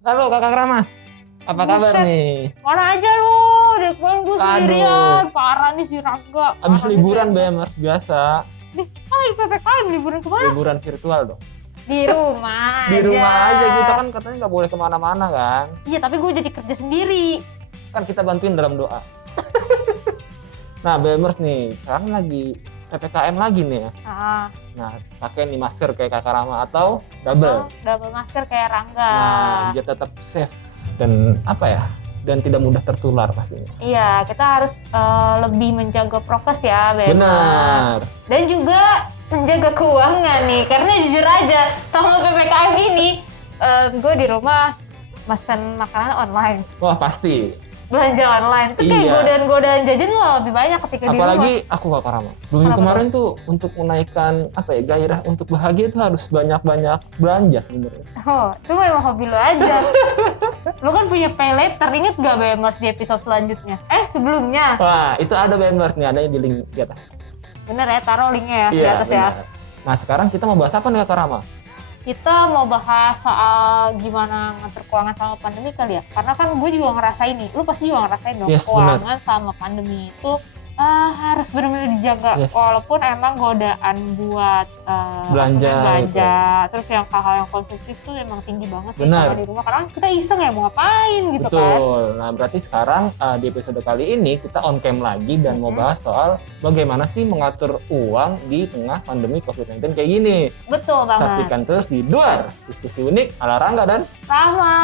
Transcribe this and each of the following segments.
Halo Kakak Rama, apa kabar Buset, nih? mana aja lu? Dari kemarin gue sendirian. Aduh, Parah nih si Rangga. abis Parah nih liburan Bemos. BMers biasa, Nih, kan lagi PPKM liburan kemana? liburan virtual dong. Di rumah Di aja. rumah aja kita kan katanya nggak boleh kemana-mana kan? Iya, tapi gue jadi kerja sendiri. Kan kita bantuin dalam doa. Nah BMers nih, sekarang lagi PPKM lagi nih ya. Ah, Nah pakai nih masker kayak Kakak Rama atau oh, double. double masker kayak Rangga. Nah biar tetap safe dan apa ya? Dan tidak mudah tertular pastinya. Iya, kita harus lebih menjaga prokes ya, Bemos. Benar. Dan juga menjaga keuangan nih, karena jujur aja sama PPKM ini, gue di rumah mesen makanan online. Wah pasti. Belanja online tuh kayak Iya. godaan-godaan jajan malah lebih banyak ketika di rumah. Apalagi aku Kakak Rama. Minggu Kenapa kemarin tuh untuk menaikkan apa ya gairah untuk bahagia itu harus banyak-banyak belanja sebenarnya. Oh, itu memang hobi lo aja. Lo kan punya pay later, inget gak BMers di episode selanjutnya? Sebelumnya. Wah itu ada BMers nih, adanya di link di atas. Bener ya, taruh linknya ya di Iya atas ya. benar. Nah sekarang kita mau bahas apa nih Kakak Rama? Kita mau bahas soal gimana ngatur keuangan sama pandemi kali ya. Karena kan gue juga ngerasain nih, lu pasti juga ngerasain dong, Yes, keuangan sama pandemi itu harus benar-benar dijaga. Yes. Walaupun emang godaan buat Belanja terus yang hal-hal yang konsumtif tuh emang tinggi banget sih Benar. sama di rumah. Karena kita iseng ya mau ngapain gitu kan. Betul. Nah berarti sekarang di episode kali ini kita on cam lagi dan mau bahas soal bagaimana sih mengatur uang di tengah pandemi COVID-19 kayak gini. Betul banget. Saksikan terus di Duar, diskusi unik ala Rangga dan Sama.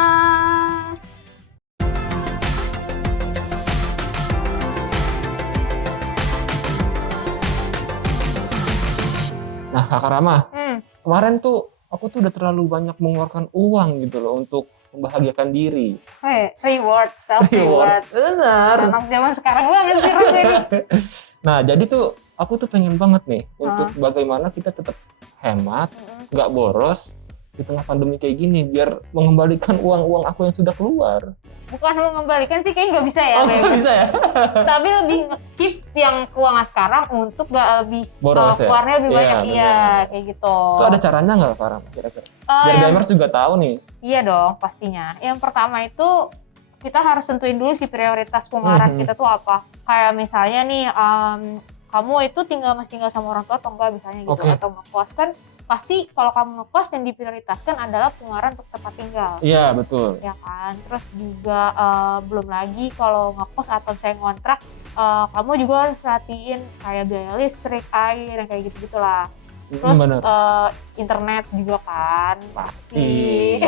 Nah Kakak Rama. Hmm. Kemarin tuh aku tuh udah terlalu banyak mengeluarkan uang gitu loh untuk membahagiakan diri. Reward, self reward. Benar. Anak zaman sekarang banget sih Rangga ini. Nah jadi tuh aku tuh pengen banget nih untuk bagaimana kita tetap hemat, nggak boros di tengah pandemi kayak gini biar mengembalikan uang-uang aku yang sudah keluar. Bukan mengembalikan sih, kayaknya nggak bisa ya. Oh nggak Bebas. bisa ya? Tapi lebih nge-keep yang keuangan sekarang untuk nggak lebih Boros ya? keluarnya lebih Iya, banyak. Iya, benar. kayak gitu. Itu ada caranya nggak Farah kira-kira? Biar Yang- gamers juga tahu nih. Iya dong, pastinya. Yang pertama itu kita harus tentuin dulu sih prioritas pengeluaran kita tuh apa. Kayak misalnya nih, kamu itu masih tinggal sama orang tua atau enggak misalnya gitu, Oke. atau ngekos kan. Pasti kalau kamu ngekos yang diprioritaskan adalah pengeluaran untuk tempat tinggal. Iya betul. Ya kan, terus juga belum lagi kalau ngekos atau saya ngontrak, kamu juga harus perhatiin kayak biaya listrik, air, yang kayak gitu-gitulah. Terus Benar. internet juga kan pasti. Iya.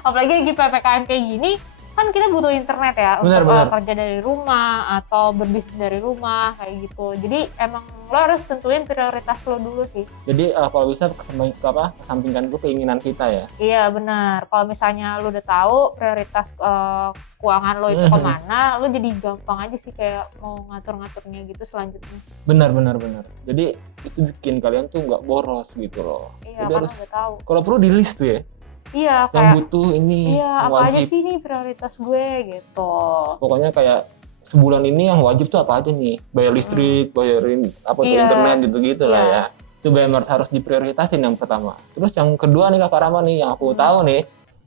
Apalagi lagi PPKM kayak gini, kan kita butuh internet ya Benar, untuk benar. kerja dari rumah atau berbisnis dari rumah kayak gitu. Jadi emang lo harus tentuin prioritas lo dulu sih. Jadi kalau bisa kesampingkan dulu keinginan kita ya. Iya benar. Kalau misalnya lo udah tahu prioritas keuangan lo itu kemana, lo jadi gampang aja sih kayak mau ngatur-ngaturnya gitu selanjutnya. Benar. Jadi itu bikin kalian tuh nggak boros gitu loh. Iya, Jadi kan harus udah tahu. kalau perlu di list tuh ya. Iya, Yang kayak butuh ini iya yang apa aja wajib. sih nih prioritas gue gitu. Pokoknya kayak sebulan ini yang wajib tuh apa aja nih? Bayar listrik, bayarin apa tuh Iya. internet gitu-gitu lah Iya. ya. Itu BMR harus diprioritasin yang pertama. Terus yang kedua nih Kakak Rama nih yang aku tahu nih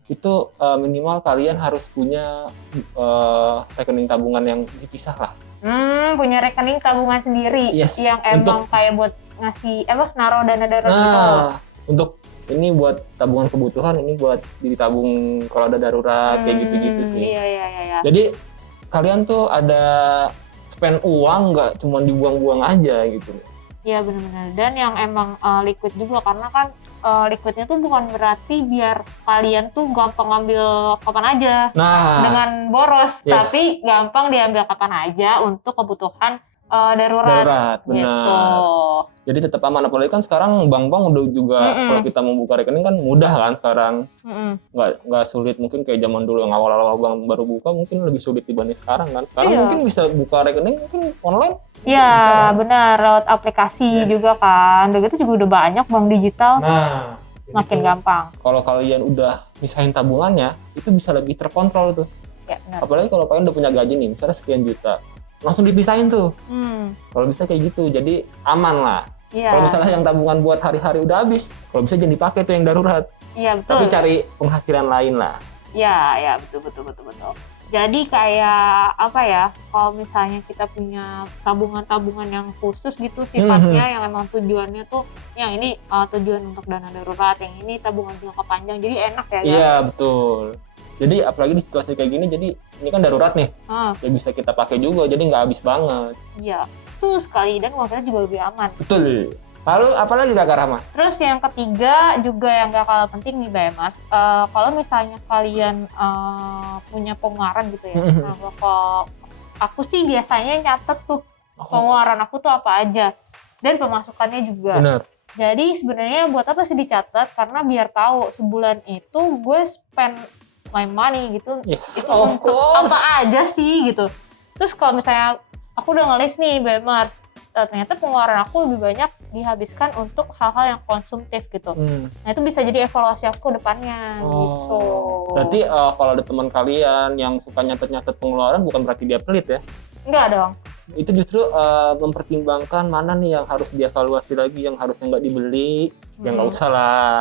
itu minimal kalian harus punya rekening tabungan yang dipisah lah. Punya rekening tabungan sendiri Yes, yang emang kayak buat ngasih naruh dana darurat gitu. Nah, untuk ini buat tabungan kebutuhan, ini buat ditabung kalau ada darurat kayak gitu-gitu sih. Iya. Jadi kalian tuh ada spend uang nggak cuma dibuang-buang aja gitu. Iya benar-benar. Dan yang emang liquid juga karena kan liquidnya tuh bukan berarti biar kalian tuh gampang ngambil kapan aja Nah, dengan boros, yes. tapi gampang diambil kapan aja untuk kebutuhan darurat. benar. Gitu. Jadi tetap aman. Apalagi kan sekarang bank-bank udah juga kalau kita mau buka rekening kan mudah kan sekarang. Nggak sulit mungkin kayak zaman dulu yang awal-awal bank baru buka mungkin lebih sulit dibanding sekarang kan. Sekarang Iya. mungkin bisa buka rekening mungkin online. Iya benar, lewat aplikasi Yes. juga kan. Begitu juga udah banyak bank digital, Nah, makin gampang. kalau kalian udah misahin tabungannya, itu bisa lebih terkontrol tuh. Ya benar. Apalagi kalau kalian udah punya gaji nih, misalnya sekian juta, langsung dipisahin tuh. Kalau bisa kayak gitu, jadi aman lah. Iya. Kalau misalnya yang tabungan buat hari-hari udah habis, kalau bisa jangan dipakai tuh yang darurat. Iya betul. Tapi cari penghasilan lain lah. Ya betul. Jadi kayak apa ya? Kalau misalnya kita punya tabungan-tabungan yang khusus gitu sifatnya, yang memang tujuannya tuh, yang ini tujuan untuk dana darurat, yang ini tabungan jangka panjang. Jadi enak ya. Iya betul. Jadi apalagi di situasi kayak gini, jadi ini kan darurat nih, ya bisa kita pakai juga, jadi nggak habis banget. Iya, betul sekali, dan uangnya juga lebih aman. Betul. Lalu apalagi Kakak Rahma? Terus yang ketiga juga yang gak kalah penting nih BMers, kalau misalnya kalian punya pengeluaran gitu ya, nah kalau aku sih biasanya nyatet tuh pengeluaran aku tuh apa aja, dan pemasukannya juga. Bener. Jadi sebenarnya buat apa sih dicatat? Karena biar tahu sebulan itu gue spend my money gitu, Yes, itu of untuk course. apa aja sih gitu. Terus kalau misalnya aku udah ngelis nih BMers, ternyata pengeluaran aku lebih banyak dihabiskan untuk hal-hal yang konsumtif gitu. Nah itu bisa jadi evaluasi aku ke depannya gitu. Berarti kalau ada teman kalian yang suka nyatet-nyatet pengeluaran, bukan berarti dia pelit ya? Enggak dong. Itu justru mempertimbangkan mana nih yang harus dievaluasi lagi, yang harusnya nggak dibeli, yang nggak usah lah,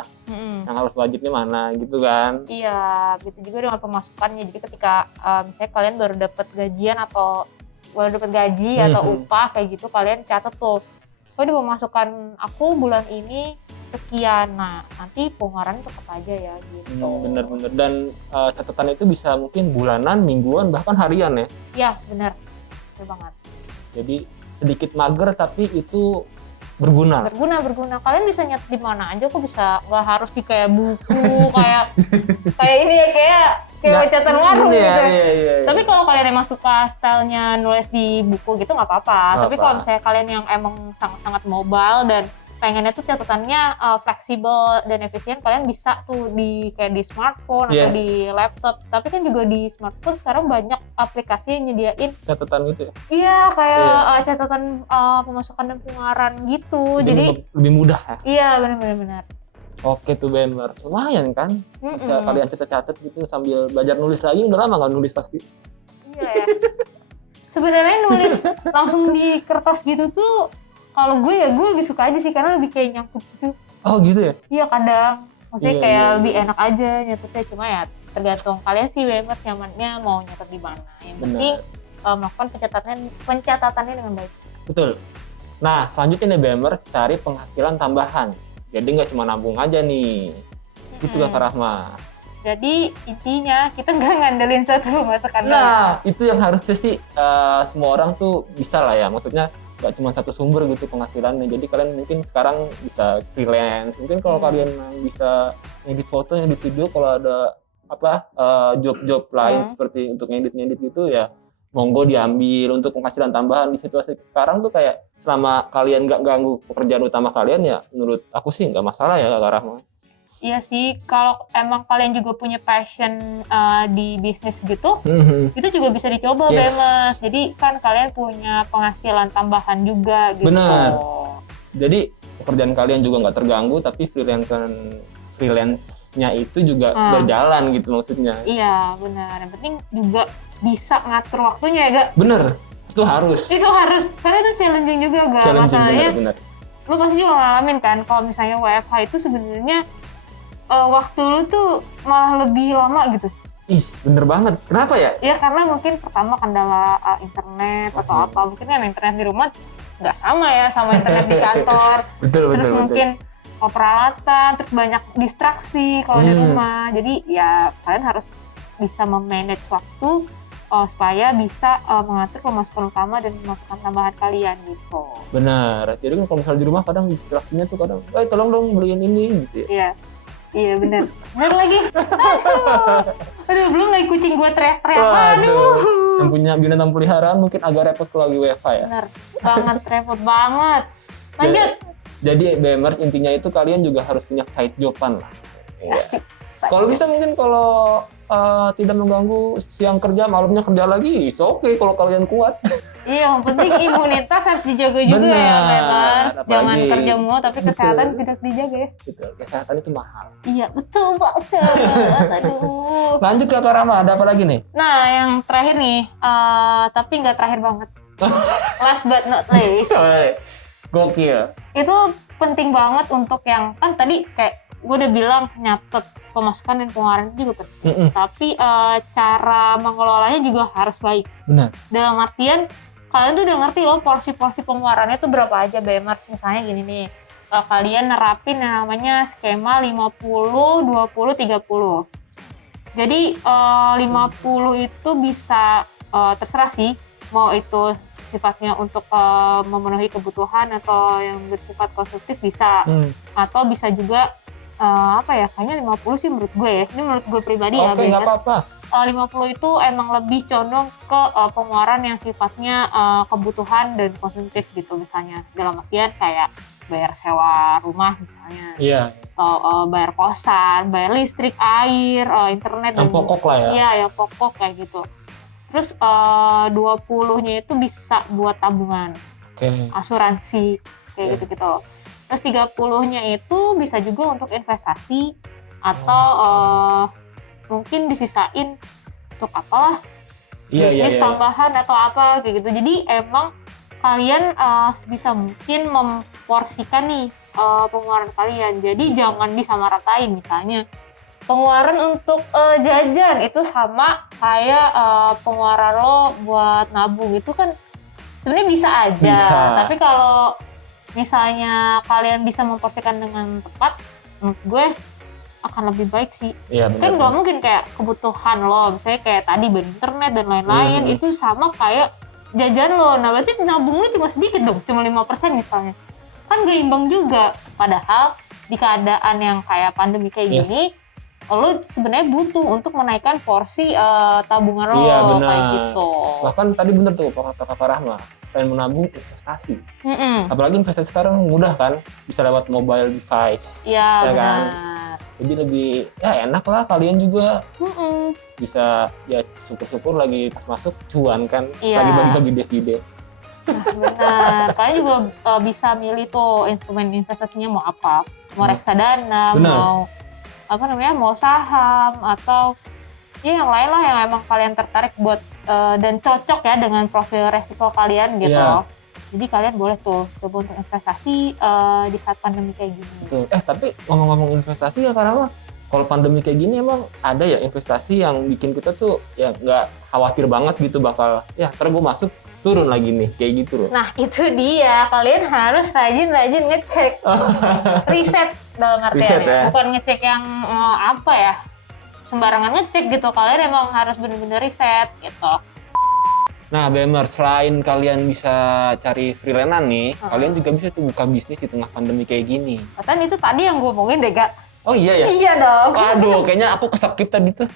yang harus wajibnya mana gitu kan. Iya, gitu juga dengan pemasukannya. Jadi ketika misalnya kalian baru dapat gajian atau baru dapat gaji atau upah kayak gitu, kalian catat tuh, oh ini pemasukan aku bulan ini sekian. Nah nanti pengeluaran itu apa aja ya gitu. Bener-bener. Dan catatan itu bisa mungkin bulanan, mingguan, bahkan harian ya. Iya bener banget. Jadi sedikit mager tapi itu berguna. Berguna. Kalian bisa nyatet di mana aja kok, bisa, nggak harus di kayak buku kayak ini ya, kayak catatan warung gitu. Iya. Tapi kalau kalian emang suka stylenya nulis di buku gitu nggak apa-apa. Tapi kalau misalnya kalian yang emang sangat-sangat mobile dan pengennya tuh catatannya fleksibel dan efisien, kalian bisa tuh kayak di smartphone atau di laptop. Tapi kan juga di smartphone sekarang banyak aplikasi yang nyediain catatan gitu ya? Iya, kayak catatan pemasukan dan pengeluaran gitu. Jadi lebih mudah ya? Iya, benar. Oke tuh BMers, lumayan kan? Bisa kalian catat-catat gitu sambil belajar nulis lagi. Udah lama nggak nulis pasti? Iya ya. Sebenarnya nulis langsung di kertas gitu tuh, kalau gue lebih suka aja sih, karena lebih kayak nyangkut gitu. Oh gitu ya? Iya kadang, maksudnya kayak lebih enak aja nyatetnya, cuma ya tergantung kalian sih BMers nyamannya mau nyatet di mana. Yang penting melakukan pencatatannya dengan baik. Betul. Nah selanjutnya nih BMers, cari penghasilan tambahan. Jadi nggak cuma nabung aja nih. Itu Kakak Rahma. Jadi intinya kita nggak ngandelin satu pemasukan. Nah itu yang harusnya sih semua orang tuh bisa lah ya. Maksudnya nggak cuma satu sumber gitu penghasilannya. Jadi kalian mungkin sekarang bisa freelance. Mungkin kalau kalian bisa ngedit foto, ngedit video, kalau ada job-job lain seperti untuk ngedit gitu ya, monggo diambil untuk penghasilan tambahan. Di situasi sekarang tuh kayak selama kalian nggak ganggu pekerjaan utama kalian, ya menurut aku sih nggak masalah ya Kak Rahma. Iya sih, kalau emang kalian juga punya passion di bisnis gitu, itu juga bisa dicoba BMers. Jadi kan kalian punya penghasilan tambahan juga gitu. Benar. Jadi pekerjaan kalian juga nggak terganggu, tapi freelance-nya itu juga berjalan gitu maksudnya. Iya benar. Yang penting juga bisa ngatur waktunya ya Gak? Bener, itu harus. Karena itu challenging juga Gak? Masalahnya, bener. Lu pasti juga ngalamin kan, kalau misalnya WFH itu sebenarnya waktu lu tuh malah lebih lama gitu. Ih, bener banget. Kenapa ya? Ya karena mungkin pertama kendala internet atau apa. Mungkin kan internet di rumah nggak sama ya sama internet di kantor. Terus mungkin peralatan, terus banyak distraksi kalau di rumah. Jadi ya kalian harus bisa memanage waktu supaya bisa mengatur pemasukan utama dan pemasukan tambahan kalian gitu. Benar. Jadi kalau misalnya di rumah kadang distraksinya tuh kadang, tolong dong beliin ini gitu ya. Iya benar lagi. Aduh, belum lagi kucing gua teriak-teriak. Aduh. Yang punya binatang peliharaan mungkin agak repot kalau lagi WFH ya. Benar banget, repot banget. Lanjut. Jadi BMers intinya itu kalian juga harus punya side job-an lah. Asik. Kalau bisa mungkin kalau tidak mengganggu siang kerja, malamnya kerja lagi, it's okay kalau kalian kuat. Iya, yang penting imunitas harus dijaga juga. Benar, ya BMers. Jangan kerja mulu tapi kesehatan tidak dijaga ya. Betul, kesehatan itu mahal. Iya, betul banget. Aduh. Lanjut Kak Rama, ada apa lagi nih? Nah, yang terakhir nih, tapi nggak terakhir banget. Last but not least. Gokil. Itu penting banget untuk yang kan tadi kayak gue udah bilang nyatet pemasukan dan pengeluaran itu juga penting. Tapi cara mengelolanya juga harus baik. Benar. Dalam artian kalian tuh udah ngerti loh porsi-porsi pengeluarannya tuh berapa aja BMers. Misalnya gini nih, kalian nerapin yang namanya skema 50, 20, 30. Jadi 50 itu bisa terserah sih, mau itu sifatnya untuk memenuhi kebutuhan atau yang bersifat konsumtif bisa. Atau bisa juga kayaknya 50 sih menurut gue ya. Ini menurut gue pribadi ya. Oke, nggak apa-apa. 50 itu emang lebih condong ke pengeluaran yang sifatnya kebutuhan dan konsumtif gitu, misalnya dalam artian kayak bayar sewa rumah misalnya, atau bayar kosan, bayar listrik, air, internet, yang pokok lah ya. Iya, yang pokok kayak gitu. Terus 20-nya itu bisa buat tabungan, asuransi kayak gitu-gitu. Terus 30-nya itu bisa juga untuk investasi atau mungkin disisain untuk apalah, bisnis tambahan atau apa kayak gitu. Jadi emang kalian bisa mungkin memporsikan nih pengeluaran kalian. Jadi jangan disamaratain. Misalnya pengeluaran untuk jajan itu sama kayak pengeluaran lo buat nabung, itu kan sebenarnya bisa aja. Tapi kalau misalnya kalian bisa memporsikan dengan tepat, menurut gue akan lebih baik sih. Iya, kan nggak mungkin kayak kebutuhan lo, misalnya kayak tadi internet dan lain-lain, itu sama kayak jajan lo. Nah berarti nabungnya cuma sedikit dong, cuma 5% misalnya. Kan gak imbang juga. Padahal di keadaan yang kayak pandemi kayak gini, lo sebenarnya butuh untuk menaikkan porsi tabungan lo, kayak gitu. Bahkan tadi bener tuh kata Kak Rahma, selain menabung, investasi. Apalagi investasi sekarang mudah kan, bisa lewat mobile device. Iya, benar. Kan? Jadi lebih enak lah, kalian juga bisa syukur-syukur lagi pas masuk cuan kan, lagi bagi-bagi dividen. Nah, benar. Kalian juga bisa milih tuh instrumen investasinya mau apa, mau reksadana, mau mau saham, atau yang lain lah yang emang kalian tertarik buat dan cocok ya dengan profil resiko kalian gitu. Jadi kalian boleh tuh coba untuk investasi di saat pandemi kayak gini. Betul. Tapi ngomong-ngomong investasi ya Karama, kalau pandemi kayak gini emang ada ya investasi yang bikin kita tuh ya nggak khawatir banget gitu bakal ntar gue masuk turun lagi nih kayak gitu loh. Nah itu dia, kalian harus rajin-rajin ngecek. Riset dalam artian bukan ngecek yang sembarangan ngecek gitu. Kalian emang harus bener-bener riset gitu. Nah, BMers, selain kalian bisa cari freelance nih, kalian juga bisa tuh buka bisnis di tengah pandemi kayak gini. Kan itu tadi yang gue omongin deh, Kak. Oh iya ya? Iya dong. Aduh, kayaknya aku kesakit tadi tuh.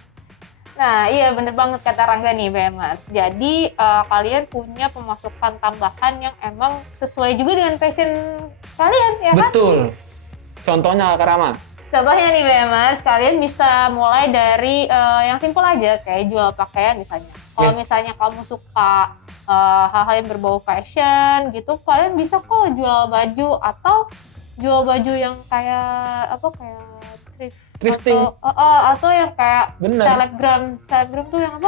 Nah, iya bener banget kata Rangga nih, BMers. Jadi, kalian punya pemasukan tambahan yang emang sesuai juga dengan passion kalian, ya kan? Betul. Contohnya, Kak Rama? Contohnya nih, BMers, kalian bisa mulai dari yang simple aja, kayak jual pakaian misalnya. Kalau misalnya kamu suka hal-hal yang berbau fashion gitu, kalian bisa kok jual baju atau jual baju yang kayak thrifting atau yang kayak selebgram tuh yang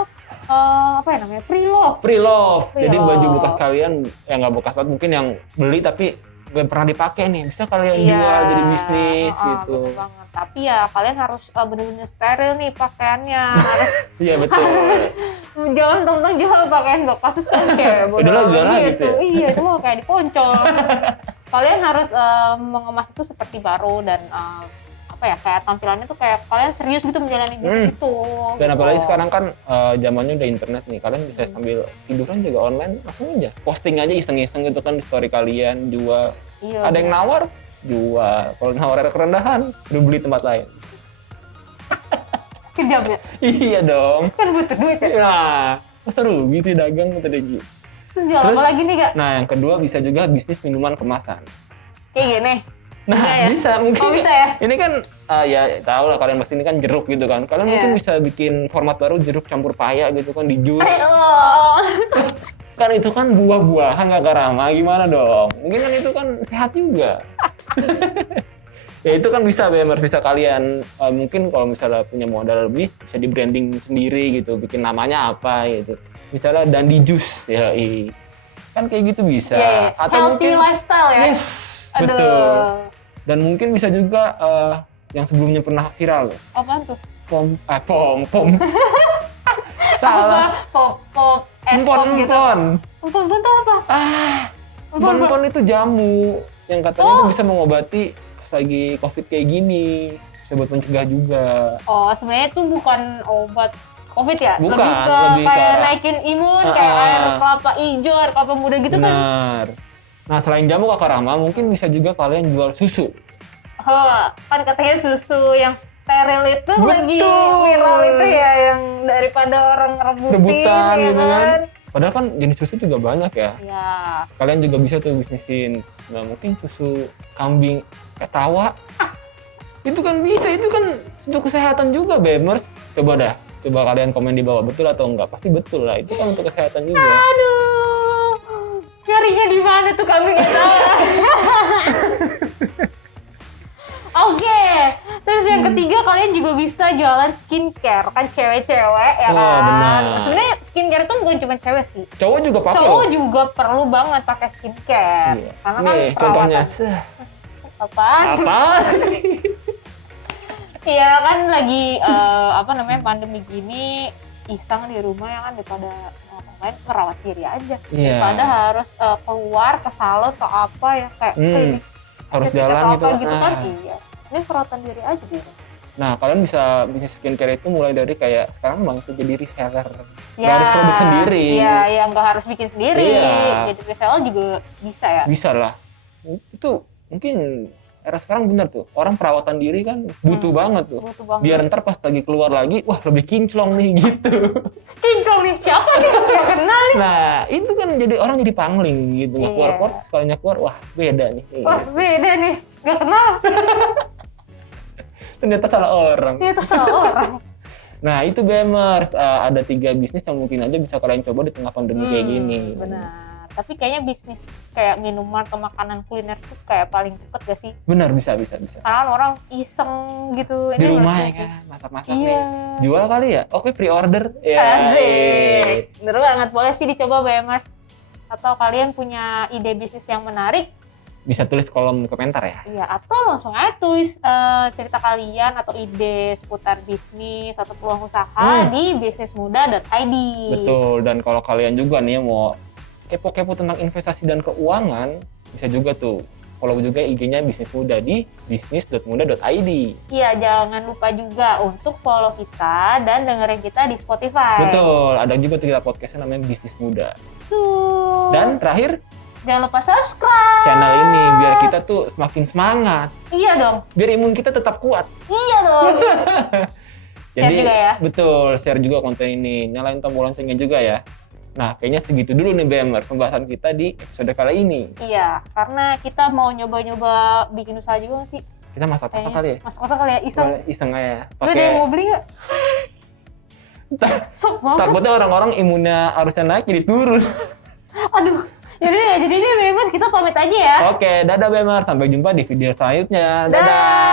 pre-love. Jadi baju bekas kalian yang nggak bekas banget, mungkin yang beli tapi nggak pernah dipakai nih, bisa kalian jual jadi bisnis gitu. Betul banget. Tapi ya kalian harus benar-benar steril nih pakaiannya, harus betul. Jangan tentang jual pakaian bekas kan kayak bodoh gitu. Iya, itu mau kayak diponcol. Kalian harus mengemas itu seperti baru dan kayak tampilannya tuh kayak kalian serius gitu menjalani bisnis itu. Dan apalagi sekarang kan zamannya udah internet nih, kalian bisa sambil tiduran juga online, langsung aja posting aja iseng-iseng gitu kan di story kalian, jual. Ada yang nawar, jual. Kalau nawar kerendahan, udah beli tempat lain. Kejam ya? Iya dong. Kan butuh duit ya? Nah, masa rugi sih dagang tadi. Terus jual apa lagi nih, Kak? Nah, yang kedua bisa juga bisnis minuman kemasan. Kayak gini? Nah, bisa mungkin. Oh, bisa ya? Ini kan tahu lah kalian pasti ini kan jeruk gitu kan. Kalian mungkin bisa bikin format baru jeruk campur paya gitu kan di jus. Kan itu kan buah-buahan Kak Rama, gimana dong? Mungkin kan itu kan sehat juga. Ya itu kan bisa bisa kalian mungkin kalau misalnya punya modal lebih bisa di branding sendiri gitu, bikin namanya apa gitu. Misalnya Dandi Jus Kan kayak gitu bisa. Iya. Atau Healthy mungkin lifestyle ya. yes, Aduh. betul. Dan mungkin bisa juga yang sebelumnya pernah viral. Apaan tuh? Pom. Salah. Apa? Pop, es pop gitu. Empon tuh apa? Empon itu jamu yang katanya itu bisa mengobati pas lagi COVID kayak gini. Bisa buat mencegah juga. Oh, sebenarnya itu bukan obat COVID ya? Bukan, lebih lebih kayak ke naikin imun, kayak air kelapa hijau, air kelapa muda gitu kan? Benar. Nah, selain jamu Kakak Rahma, mungkin bisa juga kalian jual susu. Kan katanya susu yang steril itu Betul. lagi viral itu ya, yang daripada orang rebutin ya gitu kan? Padahal kan jenis susu juga banyak ya. Ya. Kalian juga bisa tuh bisnisin. Nah, mungkin susu kambing tawa. Itu kan bisa, itu kan untuk kesehatan juga, Bemers. Coba kalian komen di bawah, betul atau enggak? Pasti betul lah, itu kan untuk kesehatan juga. Aduh, nyarinya di mana tuh kambing itu? Oke, terus yang ketiga kalian juga bisa jualan skincare, kan cewek-cewek ya kan? Benar. Sebenarnya skincare tuh bukan cuma cewek sih. Cowok juga pakai. Cowok juga perlu banget pakai skincare. Iya. Karena Nih, kan contohnya. Apaan? Apa? Iya kan lagi pandemi gini, iseng di rumah ya kan, daripada ngapain merawat diri aja. Iya. Daripada harus keluar ke salon atau apa ya kayak ini harus jalan gitu. Kan iya. Ini perawatan diri aja di rumah. Nah, kalian bisa bisnis skincare itu mulai dari kayak sekarang Bang tuh jadi reseller. Ya, Nggak harus produk sendiri. Iya, nggak harus bikin sendiri. Iya. Jadi reseller juga bisa ya. Bisa lah. Itu mungkin era sekarang bener tuh. Orang perawatan diri kan butuh banget tuh. Butuh banget. Biar ntar pas lagi keluar lagi, wah lebih kinclong nih gitu. Kinclong nih siapa nih? Nggak kenal nih. Nah, itu kan jadi orang jadi pangling gitu. Iya. Keluar-keluar, sekalinya keluar, wah beda nih. Wah beda nih, nggak kenal. Ternyata salah orang. Ini tuh salah orang. Nah, itu Bemers. Ada 3 bisnis yang mungkin aja bisa kalian coba di tengah pandemi kayak gini. Benar. Tapi kayaknya bisnis kayak minuman atau makanan kuliner tuh kayak paling cepet gak sih? Benar, bisa. Karena orang iseng gitu. Di Ini rumah menurut ya gue sih. kan, masak-masak Iya. nih. Jual kali ya? Oke, pre-order. Ya. Asik. Bener banget, boleh sih dicoba Bemers. Atau kalian punya ide bisnis yang menarik, Bisa tulis kolom komentar ya. iya, atau langsung aja tulis cerita kalian atau ide seputar bisnis atau peluang usaha di bisnismuda.id. Betul, dan kalau kalian juga nih mau kepo-kepo tentang investasi dan keuangan, bisa juga tuh follow juga IG-nya Bisnis Muda di bisnis.muda.id. Iya, jangan lupa juga untuk follow kita dan dengerin kita di Spotify. Betul, ada juga tuh kita podcastnya namanya Bisnis Muda. Tuh. Dan terakhir, jangan lupa subscribe channel ini biar kita tuh semakin semangat. Iya dong. Biar imun kita tetap kuat. Iya dong. Share juga ya. Betul, share juga konten ini. Nyalain tombol loncengnya juga ya. Nah, kayaknya segitu dulu nih Bemer pembahasan kita di episode kali ini. Iya, karena kita mau nyoba-nyoba bikin usaha juga nggak sih? Kita masak-masak kali ya? Masak-masak kali ya, iseng. Boleh, iseng aja. Lu ada yang mau beli nggak? Sok mau kan? Takutnya orang-orang imunnya harusnya naik jadi turun. Aduh, jadi ini Bemers kita pamit aja ya. Oke, dadah Bemer. Sampai jumpa di video selanjutnya. Dadah.